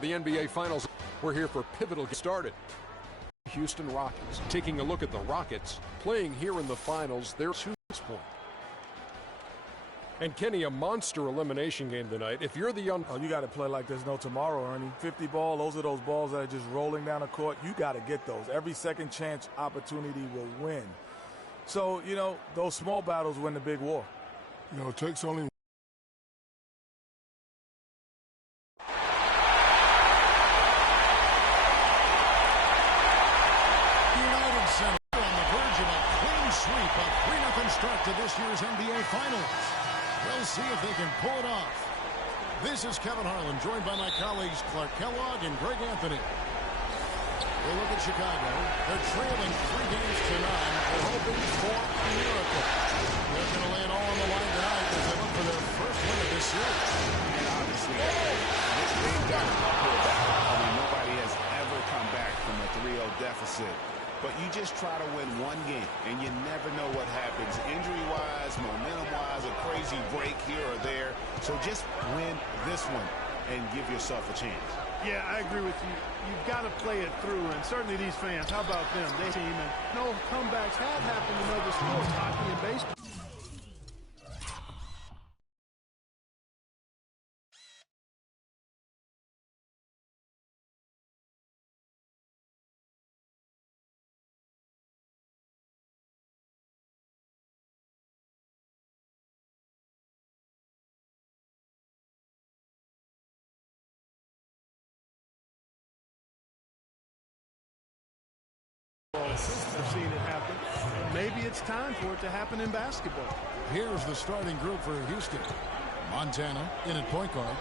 The NBA Finals. We're here for pivotal get started. Houston Rockets. Taking a look at the Rockets playing here in the finals. They're to this point. And Kenny, a monster elimination game tonight. If you're the young, you got to play like there's no tomorrow, Ernie. 50 ball, those are those balls that are just rolling down the court. You got to get those. Every second chance opportunity will win. So, those small battles win the big war. It takes only sweep, a 3-0 start to this year's NBA Finals. We'll see if they can pull it off. This is Kevin Harlan, joined by my colleagues Clark Kellogg and Greg Anthony. We look at Chicago. They're trailing 3 games to 9. They're hoping for a miracle. They're going to lay it all on the line tonight as they look for their first win of this series. And obviously, they've got an uphill battle. I mean, nobody has ever come back from a 3-0 deficit. But you just try to win one game, and you never know what happens. Injury-wise, momentum-wise, a crazy break here or there. So just win this one and give yourself a chance. Yeah, I agree with you. You've got to play it through, and certainly these fans, how about them? They team, and no comebacks have happened in other sports, hockey and baseball. I've seen it happen. Maybe it's time for it to happen in basketball. Here's the starting group for Houston. Montana in at point guard.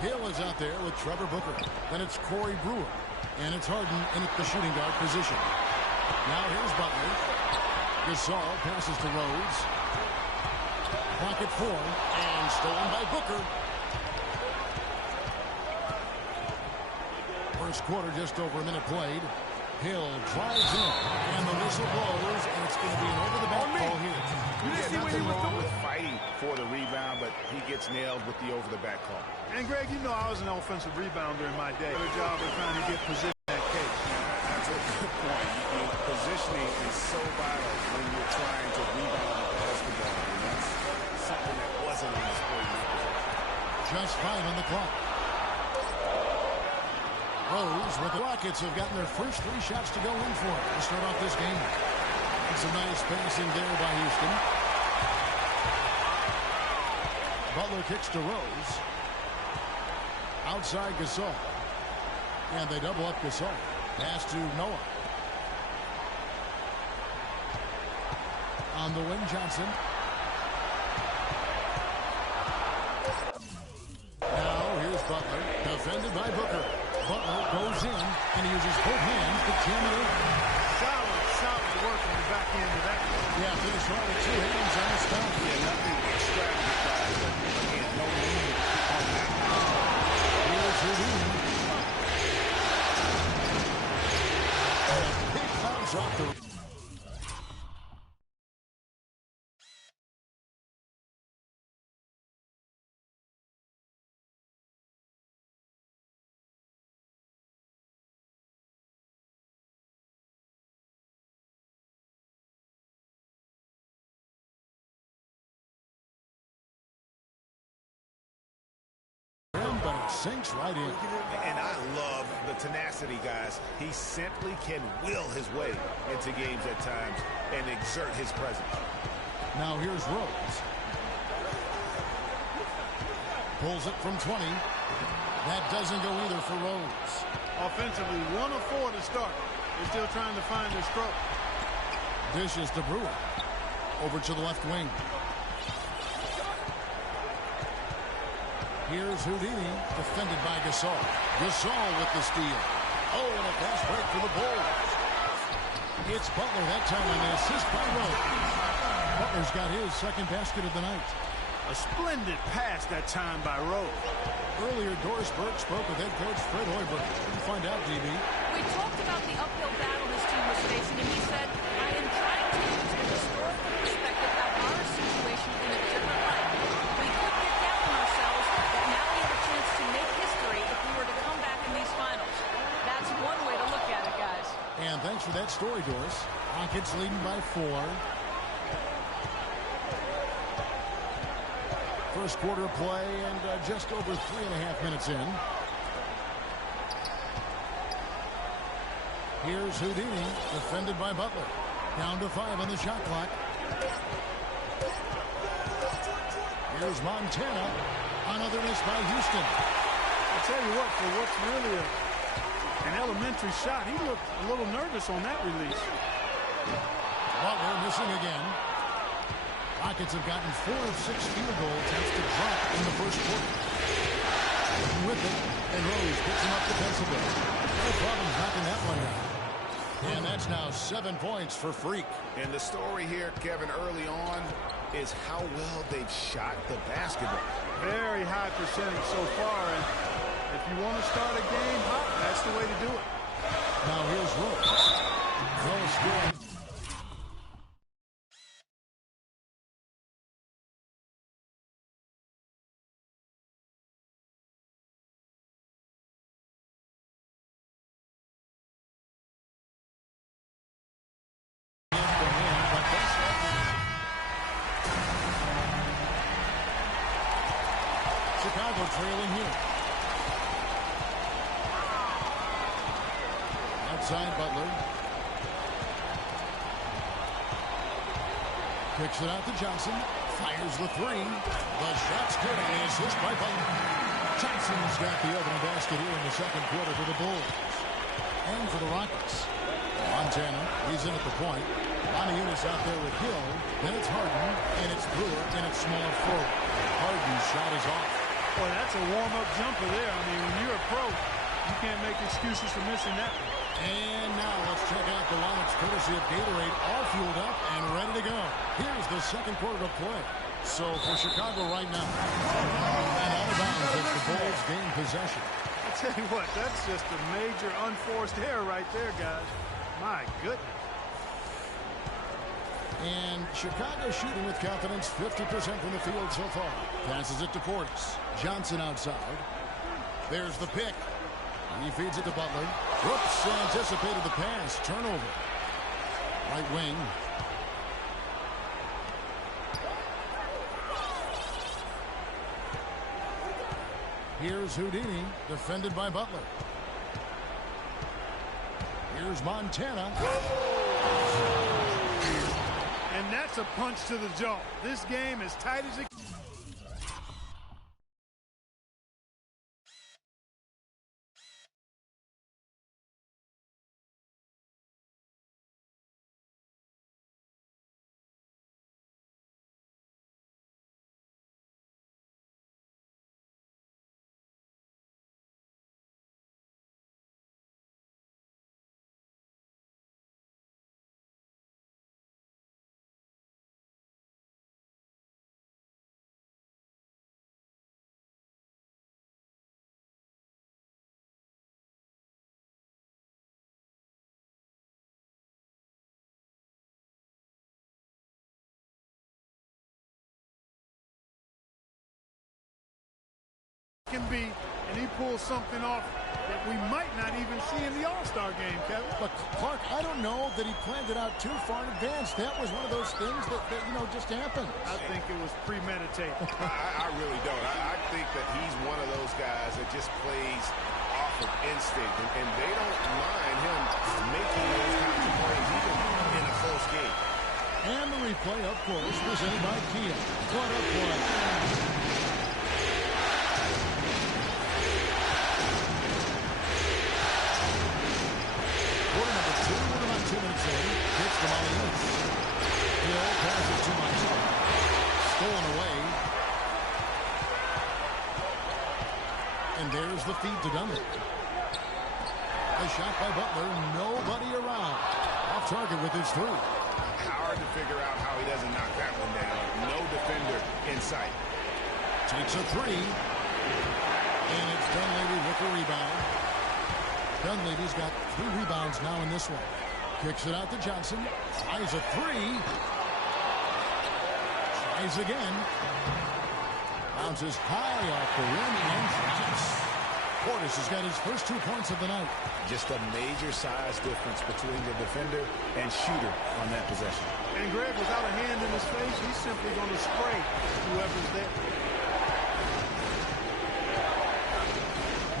Hill is out there with Trevor Booker. Then it's Corey Brewer. And it's Harden in at the shooting guard position. Now here's Butler. Gasol passes to Rose. Pocket 4. And stolen by Booker. First quarter just over a minute played. Hill drives in, and the whistle blows, and it's going to be an over-the-back call here. Nothing wrong with fighting for the rebound, but he gets nailed with the over-the-back call. And, Greg, I was an offensive rebounder in my day. Good job of trying to get position in that case. That's a good point. Positioning is so vital when you're trying to rebound the basketball, and that's something that wasn't on display. Just 5 on the clock. Rose with the Rockets have gotten their first 3 shots to go in for it to start off this game. It's a nice passing there by Houston. Butler kicks to Rose. Outside Gasol. And they double up Gasol. Pass to Noah. On the wing, Johnson. Now here's Butler. Defended by Booker. Butler goes in, and he uses both hands to jam it in. Solid work on the back end of that. Yeah, finish right with 2 hands on the stop. Yeah, nothing extravagant, guys, but again, no need on that. Here's Houdini. Big fouls off the... But it sinks right in. And I love the tenacity, guys. He simply can will his way into games at times and exert his presence. Now here's Rose. Pulls it from 20. That doesn't go either for Rose. Offensively, 1 of 4 to start. They're still trying to find their stroke. Dishes to Brewer. Over to the left wing. Here's Houdini, defended by Gasol. Gasol with the steal. Oh, and a fast break for the Bulls. It's Butler that time on the assist by Rose. Butler's got his second basket of the night. A splendid pass that time by Rose. Earlier, Doris Burke spoke with head coach Fred Hoiberg. We'll find out, DB. We talked about the uphill battle this team was facing, and he said, I am trying to use the historical perspective of our situation in a different light. We could get down on ourselves, but now we have a chance to make history if we were to come back and thanks for that story, Doris. Rockets leading by 4. First quarter play and just over 3.5 minutes in. Here's Houdini, defended by Butler. Down to 5 on the shot clock. Here's Montana. Another miss by Houston. I'll tell you what, for what's really an elementary shot, he looked a little nervous on that release. Butler missing again. Rockets have gotten 4 of 6 field goal attempts to drop in the first quarter. With it, and Rose picks him up defensively. No problems knocking that one down. And that's now 7 points for Freak. And the story here, Kevin, early on is how well they've shot the basketball. Very high percentage so far, and if you want to start a game hot, that's the way to do it. Now here's Rose. Rose scoring. Chicago trailing here. Outside Butler. Kicks it out to Johnson. Fires the 3. The shot's good and the assist by Butler. Johnson's got the opening basket here in the second quarter for the Bulls. And for the Rockets. Montana, he's in at the point. Eunice out there with Hill. Then it's Harden, and it's Brewer, and it's small forward. Harden's shot is off. Boy, that's a warm-up jumper there. I mean, when you're a pro, you can't make excuses for missing that one. And now let's check out the lineups courtesy of Gatorade, all fueled up and ready to go. Here's the second quarter of play. So for Chicago right now, and out of bounds as the Bulls gain possession. I tell you what, that's just a major unforced error right there, guys. My goodness. And Chicago shooting with confidence, 50% from the field so far. Passes it to Portis. Johnson outside. There's the pick. He feeds it to Butler. Brooks anticipated the pass. Turnover. Right wing. Here's Houdini, defended by Butler. Here's Montana. And that's a punch to the jaw. This game as tight as it. Can be, and he pulls something off that we might not even see in the All-Star game, Kevin. But Clark, I don't know that he planned it out too far in advance. That was one of those things that just happened. I think it was premeditated. I really don't. I think that he's one of those guys that just plays off of instinct, and they don't mind him making those kinds of plays even in a close game. And the replay, of course, presented by Kia. What a play. Quarter number 2, we're about 2 minutes in. Hits to Eunice. Hill passes to Montana. Stolen away. And there's the feed to Dunlap. A shot by Butler. Nobody around. Off target with his 3. Hard to figure out how he doesn't knock that one down. No defender in sight. Takes a 3. And it's Dunleavy with the rebound. Dunleavy's got 3 rebounds now in this one. Kicks it out to Johnson. Tries a 3. Tries again. Bounces high off the rim and drops. Portis has got his first 2 points of the night. Just a major size difference between the defender and shooter on that possession. And Greg, without a hand in his face, he's simply going to spray whoever's there.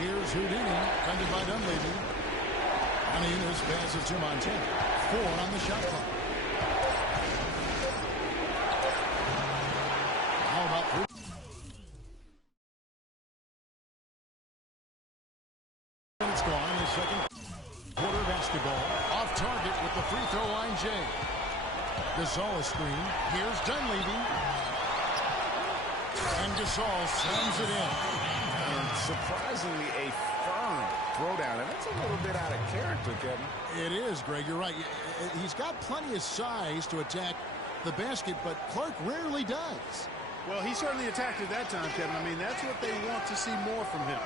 Here's Houdini, defended by Dunleavy. His passes to Montana. 4 on the shot clock. How about 3? Minutes gone in the second quarter basketball. Off target with the free throw line, Jay. Gasol screen. Here's Dunleavy. And Gasol slams it in. And surprisingly, a firm throwdown, and that's a little bit out of character, Kevin. It is, Greg. You're right. He's got plenty of size to attack the basket, but Clark rarely does. Well, he certainly attacked it that time, Kevin. I mean, that's what they want to see more from him.